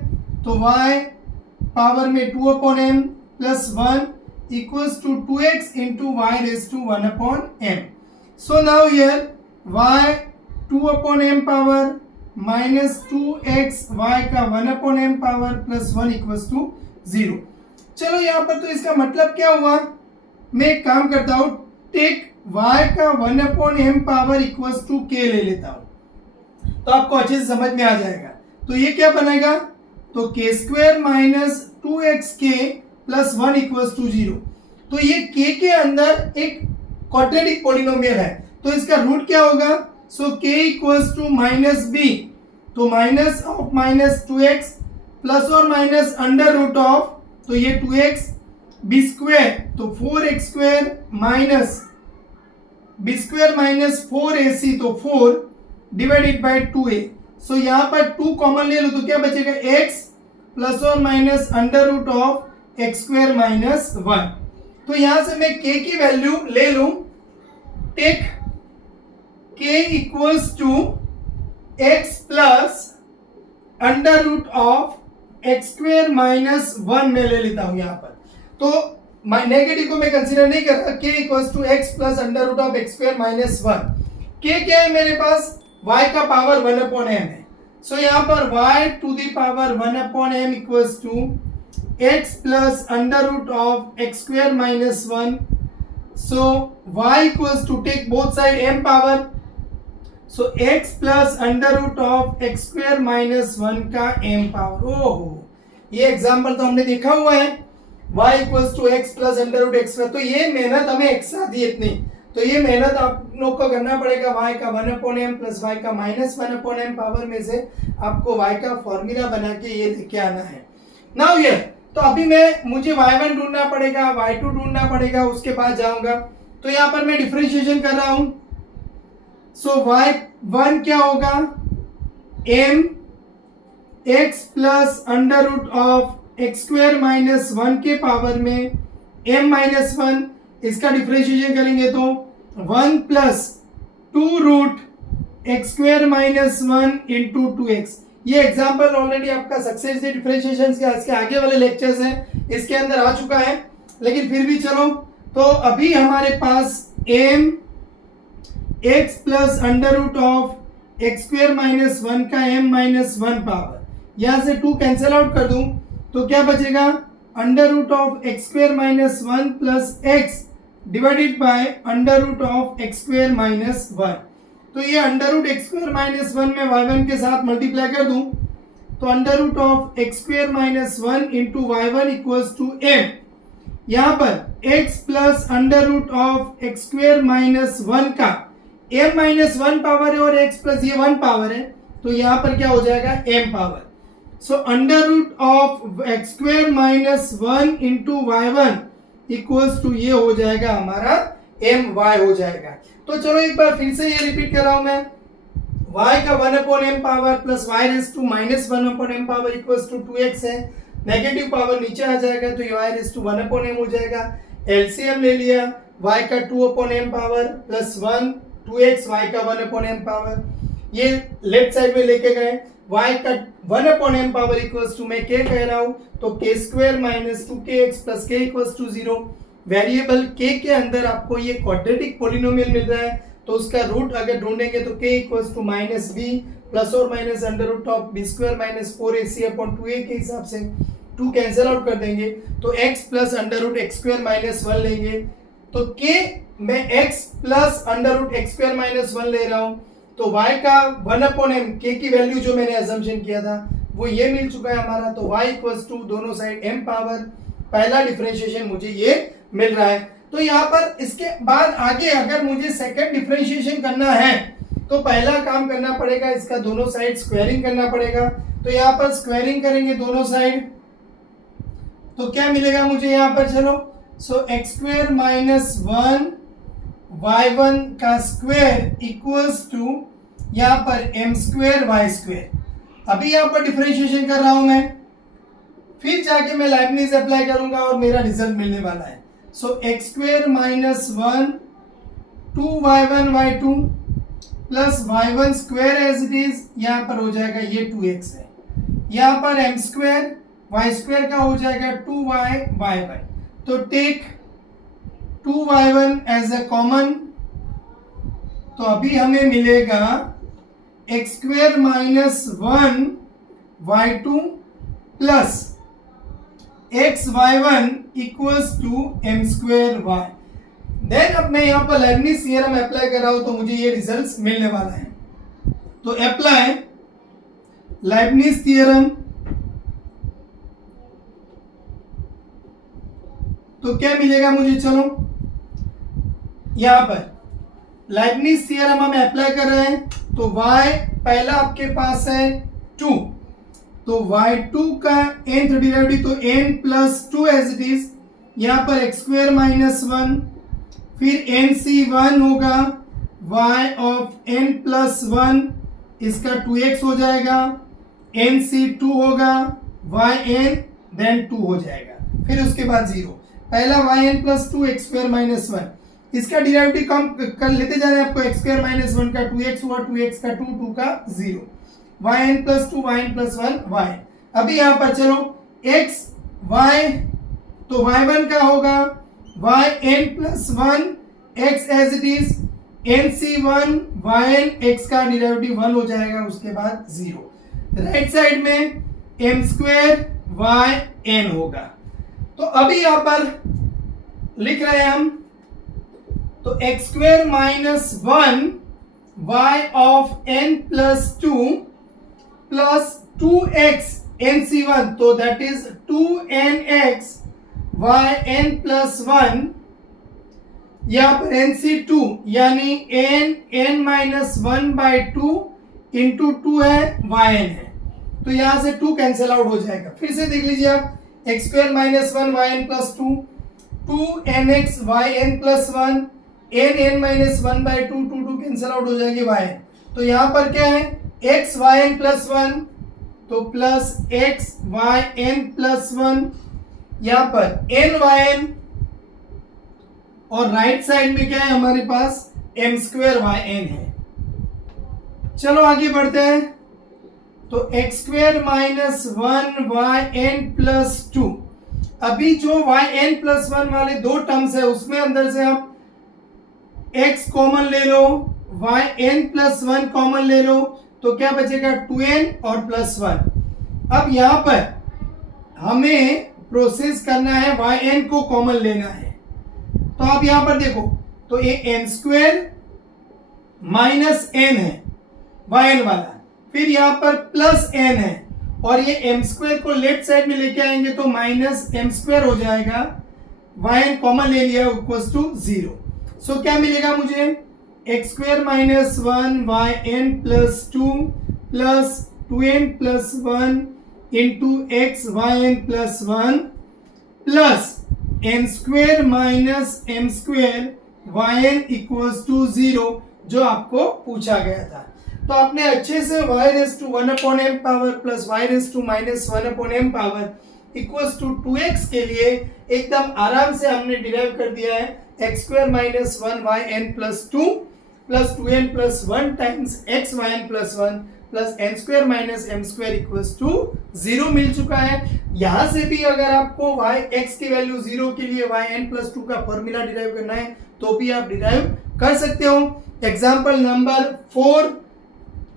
तो y पावर में 2 upon m plus 1 equals to 2x into y raise to 1 upon m। So now here y 2 upon m power minus 2x y का 1 upon m power plus 1 equals to 0। चलो यहाँ पर तो इसका मतलब क्या हुआ, मैं एक काम करता हूँ, टेक y का 1 upon m power equals to k ले लेता हूं, तो आपको अच्छे से समझ में आ जाएगा। तो ये क्या बनेगा, तो k square minus 2xk plus 1 equals to 0। तो ये k के अंदर एक क्वाड्रेटिक पॉलिनोमियल है, तो इसका रूट क्या होगा, so k equals to minus b, तो minus of minus 2x plus और माइनस अंडर रूट ऑफ, तो ये 2x b स्क्वायर, तो 4x square minus b square minus 4ac, तो 4 डिवाइडेड बाय 2a। सो यहाँ पर 2 कॉमन ले लो, तो क्या बचेगा, x प्लस और minus under root of x square minus 1। तो यहाँ से मैं k की वैल्यू ले लूं, take k equals to x plus under root of x square minus 1 में ले लेता हूं यहाँ पर। तो नेगेटिव को मैं कंसीडर नहीं कर रहा, k equals to x plus under root of x square minus 1। k क्या है मेरे पास, y का पावर 1 अपॉन m है। सो यहाँ पर y to the power 1 upon m equals to x plus under root of x square minus 1। So y equals to take both side m power, so x plus under root of x square minus 1 का m power. ओहो, ये example तो हमने देखा हुआ है, y equals to x plus under root x। तो ये मेहनत हमें एक साथ दी इतनी, तो ये मेहनत आप लोग को करना पड़ेगा। y का 1 अपॉन m प्लस y का माइनस 1 अपॉन m पावर में से आपको y का फॉर्मूला बना के ये लेके आना है। नाउ ये तो अभी मुझे y1 ढूंढना पड़ेगा, y2 ढूंढना पड़ेगा, उसके बाद जाऊंगा। तो यहाँ पर मैं डिफरेंशिएशन कर रहा हूं, सो y1 क्या होगा, m x plus under root of x square minus 1 के पावर में m माइनस 1, इसका डिफरेंशिएशन करेंगे तो 1 plus 2 root x square minus 1 into 2x। ये एग्जाम्पल ऑलरेडी आपका सक्सेस डिफरेंशिएशन का इसके आगे वाले लेक्चर्स हैं, इसके अंदर आ चुका है, लेकिन फिर भी चलो। तो अभी हमारे पास m x plus under root of x square minus 1 का m माइनस 1 पावर, यहां से 2 कैंसिल आउट कर दूं तो क्या बचेगा, under root of x square minus 1 plus x divided by under root of x square minus 1। तो ये under root x square minus 1 में y1 के साथ मल्टीप्लाई कर दूं तो under root of x square minus 1 into y1 equals to m। यहाँ पर x plus under root of x square minus 1 का m माइनस 1 पावर है और x प्लस ये 1 पावर है, तो यहाँ पर क्या हो जाएगा, m power. So under root of x square minus 1 into y1 equals to ये हो जाएगा हमारा my हो जाएगा। तो चलो एक बार फिर से ये रिपीट कर रहा हूं मैं, y का 1/m power plus y raise to minus 1/m power equals to 2x है, नेगेटिव पावर नीचे आ जाएगा तो y रेज टू 1/m हो जाएगा। एलसीएम ले लिया, y का 2/m power plus 1 2x y का 1/m पावर, ये लेफ्ट साइड में लेके गए, y का 1/m पावर इक्वल्स टू मैं k कह रहा हूं तो k² minus 2kx plus k equals to 0। Variable k के अंदर आपको ये क्वाड्रेटिक पॉलिनोमियल मिल रहा है तो उसका रूट अगर ढूंढेंगे तो k equals to minus b plus और minus under root of b² minus 4ac upon 2a के हिसाब से 2 कैंसिल आउट कर देंगे तो x plus under root x² minus 1 लेंगे तो k मैं x plus under root x² minus 1 ले रहा हूं तो y का 1/m k की वैल्यू जो मैंने अजम्पशन किया था वो ये मिल चुका है हमारा, तो y इक्वल्स टू दोनों साइड m पावर, पहला डिफरेंशिएशन मुझे ये मिल रहा है। तो यहाँ पर इसके बाद आगे अगर मुझे सेकंड डिफरेंशिएशन करना है तो पहला काम करना पड़ेगा, इसका दोनों साइड स्क्वायरिंग करना पड़ेगा। तो यहाँ पर स्क्वायरिंग करेंगे दोनों साइड तो क्या मिलेगा मुझे यहाँ पर, चलो सो x² माइनस 1 y1 का स्क्वायर इक्वल्स टू यहाँ पर m² y²। अभी यहाँ पर डिफरेंशिएशन कर रहा हूं मैं, फिर जाके मैं लाइबनिज अप्लाई करूंगा और मेरा रिजल्ट मिलने वाला है। So x² minus 1 2y1 y2 plus y1 square as it is, यहाँ पर हो जाएगा ये 2x है, यहाँ पर m² y² का हो जाएगा 2y y1, तो take 2y1 as a common, तो अभी हमें मिलेगा x² minus 1 y2 plus x y1 equals to m² y। Then अब मैं यहाँ पर लाइबनिज थ्योरम अप्लाई कर रहा हूं तो मुझे ये रिजल्ट्स मिलने वाला है। तो अप्लाई लाइबनिज थ्योरम, तो क्या मिलेगा मुझे, चलो यहाँ पर लाइबनिज थ्योरम हम अप्लाई कर रहे हैं तो y पहला आपके पास है 2, तो y2 का nth डेरिवेटिव तो n plus 2 as it is, यहाँ पर x² माइनस 1, फिर nc1 होगा y ऑफ n प्लस 1, इसका 2x हो जाएगा, nc2 होगा yn देन 2 हो जाएगा, फिर उसके बाद 0, पहला yn प्लस 2 x² माइनस 1, इसका डेरिवेटिव कम कर लेते जा रहे हैं आपको, x² माइनस 1 का 2x हुआ, 2x का 2, 2 का 0, yn plus 2 yn plus 1 y। अभी यहाँ पर चलो x y, तो y1 का होगा yn plus 1 x as it is, nc1 yn x का डेरिवेटिव 1 हो जाएगा, उसके बाद 0, राइट साइड में m² yn होगा। तो अभी यहाँ पर लिख रहे हैं हम, तो x² minus 1 y of n plus 2 plus 2x nc1, तो that is 2nx yn plus 1, यहाँ पर nc2 यानी n माइनस 1/2 इंटू 2 है yn है, तो यहाँ से 2 कैंसिल आउट हो जाएगा। फिर से देख लीजिए आप, x² minus 1 yn plus 2, 2nx yn plus 1, n minus 1/2 2 cancel out हो जाएगी y, तो यहाँ पर क्या है x yn प्लस 1, तो प्लस x yn प्लस 1, यहाँ पर n yn, और राइट साइड में क्या है हमारे पास m² yn है। चलो आगे बढ़ते हैं, तो x² माइनस 1 yn प्लस 2, अभी जो yn प्लस 1 वाले दो टर्म्स है उसमें अंदर से आप x कॉमन ले लो, yn प्लस 1 कॉमन ले लो, तो क्या बचेगा 2n और प्लस 1। अब यहाँ पर हमें प्रोसेस करना है, yn को कॉमन लेना है, तो आप यहाँ पर देखो, तो ये n² माइनस n है yn वाला, फिर यहाँ पर प्लस n है, और ये m² को लेफ्ट साइड में लेके आएंगे तो माइनस m² हो जाएगा, yn कॉमन ले लिया इक्वल्स टू 0। सो क्या मिलेगा मुझे, x² minus 1 yn plus 2 plus 2n plus 1 into x yn plus 1 plus n² minus m² yn equals to 0, जो आपको पूछा गया था। तो आपने अच्छे से y raise to 1 upon m power plus y raise to minus 1 upon m power equals to 2x के लिए एकदम आराम से हमने डिराइव कर दिया है x square minus 1yn plus 2 plus 2n plus 1 times x yn plus 1 plus n square minus m square equals to 0 मिल चुका है। यहाँ से भी अगर आपको y x की वैल्यू 0 के लिए yn प्लस 2 का फॉर्मूला डिराइव करना है तो भी आप डिराइव कर सकते हो। एग्जाम्पल नंबर 4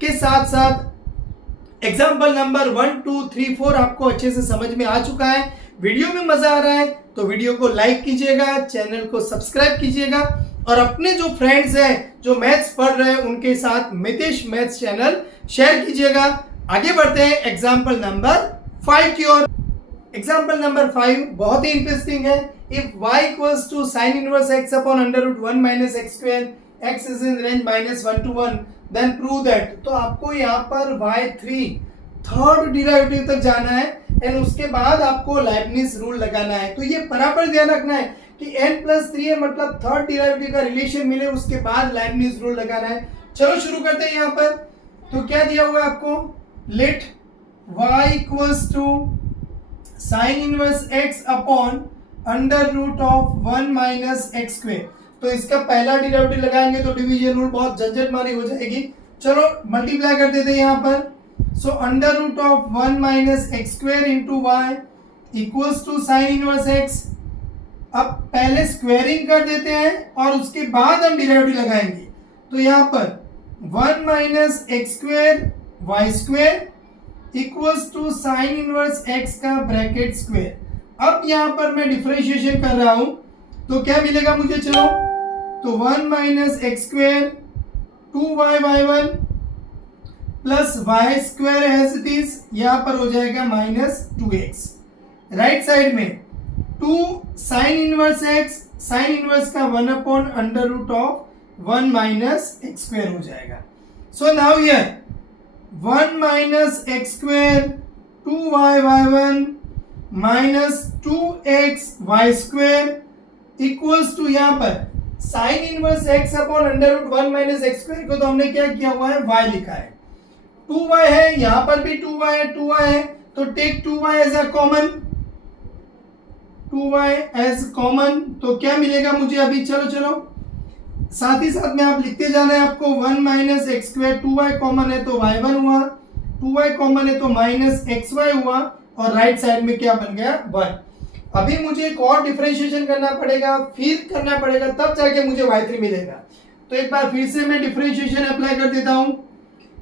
के साथ साथ एग्जाम्पल नंबर 1 2 3 4 आपको अच्छे से समझ में आ चुका है। वीडियो में मजा आ रहा है तो वीडियो को लाइक कीजिएगा, चैनल को सब्सक्राइब कीजिएगा और अपने जो फ्रेंड्स हैं जो मैथ्स पढ़ रहे हैं उनके साथ मितेश मैथ्स चैनल शेयर कीजिएगा। आगे बढ़ते हैं एग्जाम्पल नंबर 5 की ओर। एग्जाम्पल नंबर 5 बहुत ही इंटरेस्टिंग है। If y equals to sine inverse x upon under root 1 minus x square x is in range minus 1 to 1 then prove that. तो आपको यहाँ पर y3 थर्ड डिराइवेटिव तक जाना है एंड उसके बाद आपको लाइबनिज रूल लगाना है। तो ये बराबर ध्यान रखना है कि n प्लस 3 है मतलब थर्ड डिराइवेटिव का रिलेशन मिले उसके बाद लाइबनिज रूल लगाना है। चलो शुरू करते हैं। यहाँ पर तो क्या दिया हुआ है आपको, let y equals to sine inverse x upon under root of 1 minus x square. तो इसका पहला डिराइवेटिव लगाएंगे तो डिवीजन रूल बहुत झंझट मारी हो जाएगी। चलो मल्टीप्लाई कर देते हैं यहाँ पर। So under root of 1 minus x square into y equals to sine inverse x. अब पहले स्क्वायरिंग कर देते हैं और उसके बाद हम डिराइवेटिव लगाएंगे। तो यहाँ पर 1 minus x square y square equals to sine inverse x का ब्रैकेट स्क्वायर। अब यहाँ पर मैं डिफरेंशिएशन कर रहा हूं तो क्या मिलेगा मुझे, चलो तो 1 minus x square 2y/1 plus y square as it is, यहाँ पर हो जाएगा माइनस 2x। राइट साइड में 2 sine inverse x, sine inverse का 1 upon under root of 1 minus x square हो जाएगा। So now here 1 minus x square 2y/1 minus 2x y square equals to यहाँ पर sine inverse x upon under root 1 minus x square को तो हमने क्या किया हुआ है, y लिखा है। 2y है, यहाँ पर भी 2y है, 2y है तो take 2y as a common, 2y as common. तो क्या मिलेगा मुझे अभी, चलो साथ ही साथ में आप लिखते जाना है आपको। 1 minus x square 2y common है तो y1 हुआ, 2y कॉमन है तो माइनस xy हुआ और राइट साइड में क्या बन गया, 1। अभी मुझे एक और डिफरेंशिएशन करना पड़ेगा, फिर करना पड़ेगा तब जाके मुझे y3 मिलेगा। तो एक बार फिर से मैं डिफरेंशिएशन अप्लाई कर देता हूं।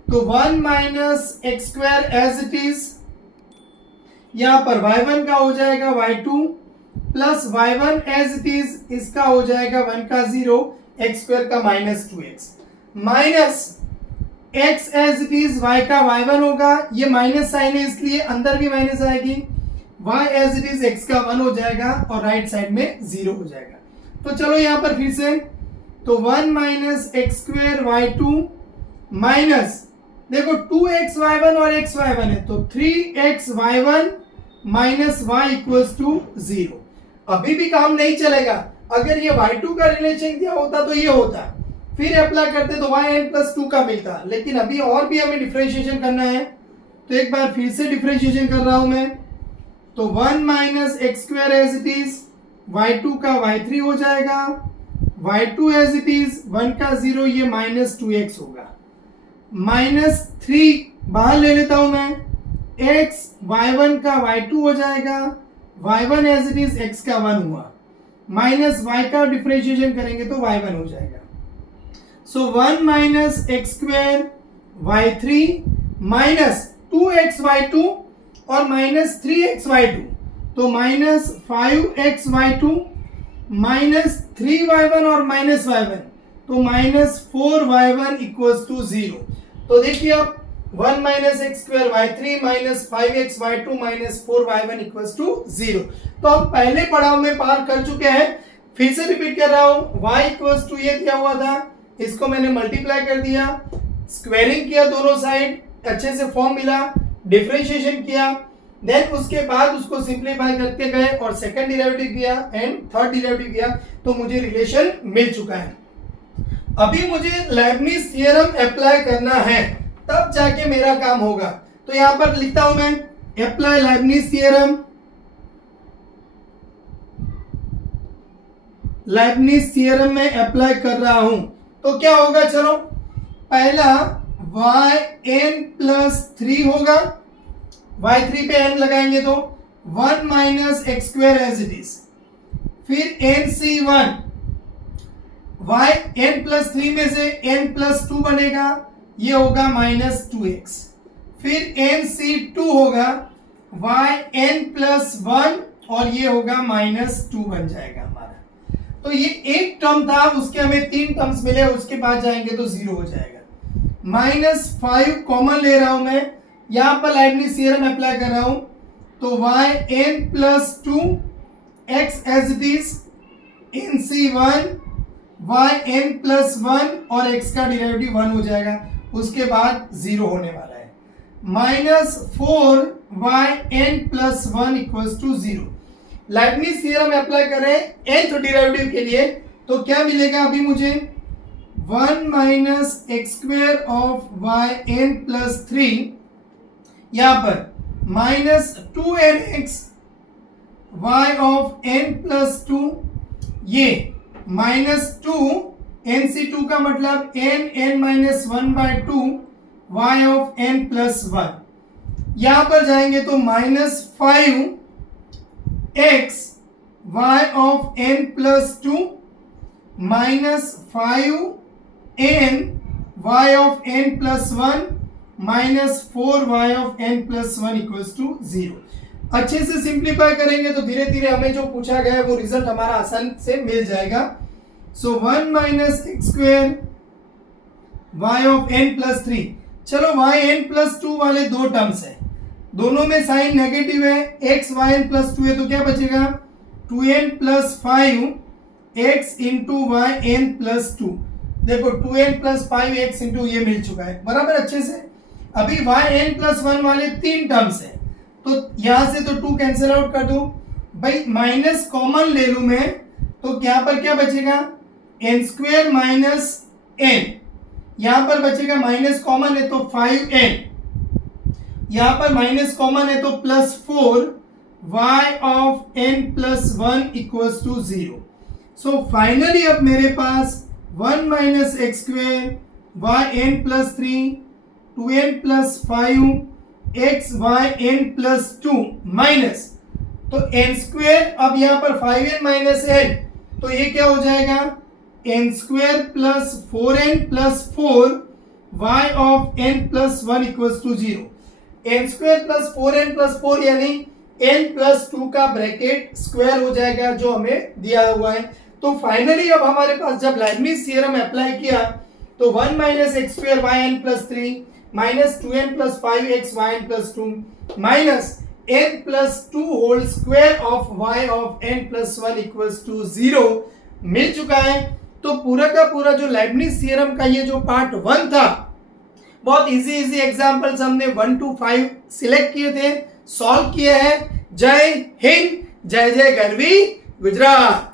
तो 1 minus x square as it is, यहां पर y1 का हो जाएगा y2 plus y1 as it is, इसका हो जाएगा 1 का 0 एक्स स्क्वायर का minus 2x minus x as it is, y का y1 होगा, ये माइनस साइन है इसलिए अंदर भी माइनस आएगी, y as it is x का 1 हो जाएगा और राइट साइड में 0 हो जाएगा। तो चलो यहां पर फिर से, तो 1 minus x square y2 minus देखो 2xy1 और xy1 है तो 3xy1 minus y equals to 0। अभी भी काम नहीं चलेगा, अगर ये y2 का रिलेशन दिया होता तो ये होता, फिर अप्लाई करते तो yn प्लस 2 का मिलता, लेकिन अभी और भी हमें डिफरेंशिएशन करना है। तो एक बार फिर से डिफरेंशिएशन कर रहा हूं मैं। तो 1 minus x square as it is, y2 का y3 हो जाएगा, y2 एज इट इज 1 का 0, ये माइनस 2x होगा, माइनस 3 बाहर ले लेता हूं मैं, x y1 का y2 हो जाएगा, y1 as it is x का 1 हुआ, माइनस y का डिफरेंशिएशन करेंगे तो y1 हो जाएगा। So 1 minus x square y3 minus 2xy2 और माइनस 3xy2 तो माइनस 5xy2 माइनस 3y1 और माइनस y1 तो माइनस 4y1 इक्वल्स टू 0। तो देखिए आप 1 minus x square y3 minus 5xy2 minus 4y1 equals to 0। तो हम पहले पड़ाव में पार कर चुके हैं, फिर से रिपीट कर रहा हूं। y इक्वल्स टू ये दिया हुआ था, इसको मैंने मल्टीप्लाई कर दिया, स्क्वायरिंग किया दोनों साइड, अच्छे से फॉर्म मिला, डिफरेंशिएशन किया, देन उसके बाद उसको सिंप्लीफाई करके गए और सेकंड डेरिवेटिव किया एंड थर्ड डेरिवेटिव किया तो मुझे रिलेशन मिल चुका है। अभी मुझे लेबनिज थ्योरम अप्लाई करना है, तब जाके मेरा काम होगा। तो यहां पर लिखता हूं मैं apply Leibniz theorem. Lebanese theorem में अप्लाई कर रहा हूं तो क्या होगा, चलो पहला yn+3 होगा, y3 पे n लगाएंगे तो 1 minus x square as it is, फिर nc1 n+3 में से n+2 बनेगा, ये होगा -2x, फिर nc2 होगा yn+1 और ये होगा -2 बन जाएगा हमारा। तो ये एक टर्म था, उसके हमें 3 टर्म्स मिले, उसके बाद जाएंगे तो 0 हो जाएगा। -5 कॉमन ले रहा हूं मैं, यहां पर लेबनिज थ्योरम अप्लाई कर रहा हूं, तो yn+2 x as it is, nc1 yn+1 और x का डेरिवेटिव 1 हो जाएगा, उसके बाद 0 होने वाला है। -4 yn+1 equals to 0। Leibniz theorem apply कर रहे हैं nth डेरिवेटिव के लिए, तो क्या मिलेगा अभी मुझे 1 minus x square of yn+3, यहां पर -2nx y ऑफ n+2, ये -2 nc2 का मतलब n-1/2 y ऑफ n+1, यहां पर जाएंगे तो -5 x y of n+2 -5 n y of n+1 -4 y of n+1 equals to 0। अच्छे से सिंप्लीफाई करेंगे तो धीरे धीरे हमें जो पूछा गया है वो रिजल्ट हमारा आसान से मिल जाएगा। So 1 minus x square y of n+3, चलो y n+2 वाले दो टर्म्स है, दोनों में साइन नेगेटिव है, x y n+2 है तो क्या बचेगा 2n+5 x into y n+2। देखो 2n+5 x इंटू ये मिल चुका है बराबर अच्छे से। अभी y n+1 वाले 3 टर्म्स है, तो यहां से तो 2 कैंसिल आउट कर दो भाई, माइनस कॉमन ले लू मैं, तो यहाँ पर क्या बचेगा n² माइनस n, यहां पर बचेगा माइनस कॉमन है तो 5n, यहां पर माइनस कॉमन है तो +4 y of n+1 equals to 0। So finally अब मेरे पास 1 minus x square y n+3 2n+5 x y n+2 minus, तो n², अब यहां पर 5n माइनस n, तो ये क्या हो जाएगा n² plus 4n plus 4 y of n+1 equals to 0। n² plus 4n plus 4 यानी n+2 का ब्रैकेट स्क्वायर हो जाएगा जो हमें दिया हुआ है। तो फाइनली अब हमारे पास जब लेबनिज थ्योरम अप्लाई किया तो 1 minus x square y n+3 minus 2n plus 5x y n+2 minus n+2 whole square of y of n+1 equals to 0 मिल चुका है। तो पूरा का पूरा जो लेबनिज थ्योरम का ये जो पार्ट 1 था, बहुत इजी एग्जांपल्स हमने 1 to 5 सिलेक्ट किए थे, सॉल्व किए हैं। जय हिंद, जय जय गरवी गुजरात।